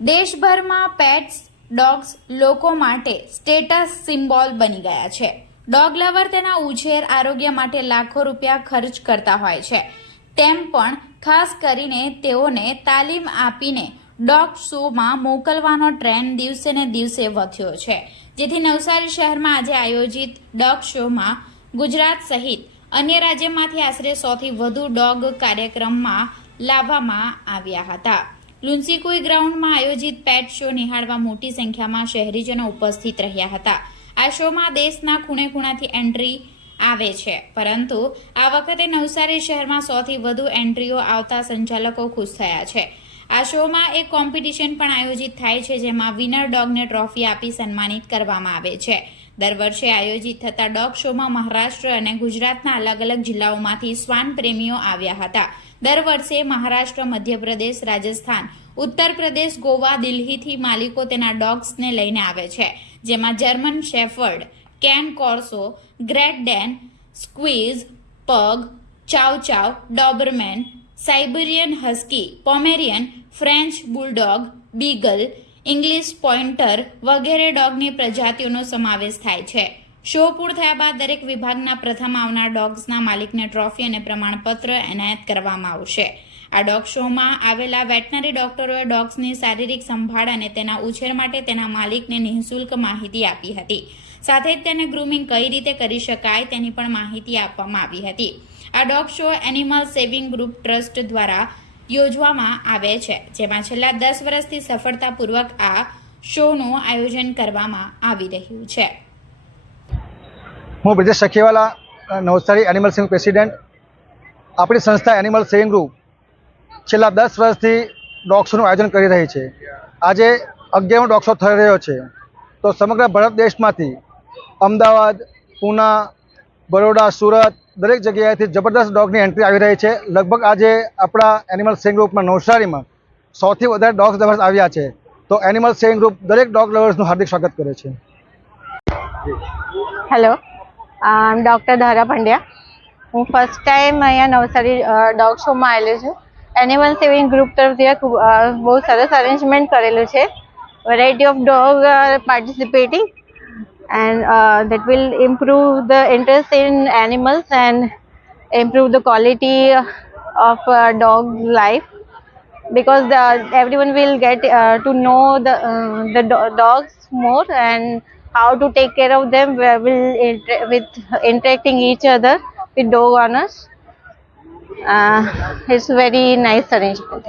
દેશભરમાં pets dogs લોકો માટે સ્ટેટસ સિમ્બોલ બની ગયા છે. ડોગ લવર તેના ઉછેર આરોગ્ય માટે લાખો રૂપિયા ખર્ચ કરતા હોય છે. તેમ પણ ખાસ કરીને તેઓને તાલીમ આપીને ડોગ શોમાં મોકલવાનો ટ્રેન્ડ દિવસે ને દિવસે વધ્યો છે. જેથી નવસારી શહેરમાં આજે આયોજિત ડોગ શોમાં ગુજરાત સહિત અન્ય રાજ્યમાંથી આશરે 100 થી વધુ ડોગ કાર્યક્રમમાં લાવવામાં આવ્યા હતા. લુન્સીકુઈ ગ્રાઉન્ડમાં આયોજિત પેટ શો નિહાળવા મોટી સંખ્યામાં શહેરીજનો ઉપસ્થિત રહ્યા હતા. આ શોમાં દેશના ખૂણે ખૂણાથી એન્ટ્રી આવે છે, પરંતુ આ વખતે નવસારી શહેરમાં 100 થી વધુ એન્ટ્રીઓ આવતા સંચાલકો ખુશ થયા છે. આ શોમાં એક કોમ્પિટિશન પણ આયોજિત થાય છે, જેમાં વિનર ડોગને ટ્રોફી આપી સન્માનિત કરવામાં આવે છે. દર વર્ષે આયોજિત થતા ડોગ શોમાં મહારાષ્ટ્ર અને ગુજરાતના અલગ અલગ જિલ્લાઓમાંથી શ્વાન પ્રેમીઓ આવ્યા હતા. દર વર્ષે મહારાષ્ટ્ર, મધ્યપ્રદેશ, રાજસ્થાન, ઉત્તર પ્રદેશ, ગોવા, દિલ્હીથી માલિકો તેના ડોગ્સને લઈને આવે છે, જેમાં German shepherd, cane corso, great Dane, સ્ક્વીઝ, pug, chow chow, doberman, Siberian husky, Pomeranian, French bulldog, beagle, English pointer વગેરે ડોગની પ્રજાતિઓનો સમાવેશ થાય છે. શો પૂર્ણ થયા બાદ દરેક વિભાગના પ્રથમ આવનાર ડોગ્સના માલિકને ટ્રોફી અને પ્રમાણપત્ર એનાયત કરવામાં આવશે. આ ડોગ શોમાં આવેલા વેટનરી ડોક્ટરોએ ડોગ્સની શારીરિક સંભાળ અને તેના ઉછેર માટે તેના માલિકને નિઃશુલ્ક માહિતી આપી હતી. સાથે જ તેને ગ્રૂમિંગ કઈ રીતે કરી શકાય તેની પણ માહિતી આપવામાં આવી હતી. આ dog show animal saving group trust દ્વારા યોજવામાં આવે છે, જેમાં છેલ્લા 10 વર્ષથી સફળતાપૂર્વક આ શોનું આયોજન કરવામાં આવી રહ્યું છે. હું Brijesh Sakhiwala, Navsari animal saving president. આપણી સંસ્થા એનિમલ સેવિંગ ગ્રુપ છેલ્લા 10 વર્ષથી ડોગ શોનું આયોજન કરી રહી છે. આજે 11મો ડોગ શો થઈ રહ્યો છે. તો સમગ્ર ભારત દેશમાંથી અમદાવાદ, પૂના, બરોડા, સુરત દરેક જગ્યાએથી જબરદસ્ત ડોગની એન્ટ્રી આવી રહી છે. લગભગ આજે આપણા એનિમલ સેવિંગ ગ્રુપમાં નવસારીમાં 100 થી વધારે ડોગ લવર્સ આવ્યા છે. તો એનિમલ સેવિંગ ગ્રુપ દરેક ડોગ લવર્સનું હાર્દિક સ્વાગત કરે છે. હેલો, ડૉક્ટર ધારા પંડ્યા. હું ફર્સ્ટ ટાઈમ અહીંયા નવસારી ડોગ શોમાં આવેલું છું. એનિમલ સેવિંગ ગ્રુપ તરફથી બહુ સરસ અરેન્જમેન્ટ કરેલું છે. Variety of dog participating and that will improve the interest in animals and improve the quality of dog life, because everyone will get to know the dogs more and how to take care of them, with interacting each other with dog owners. It's very nice arrangement.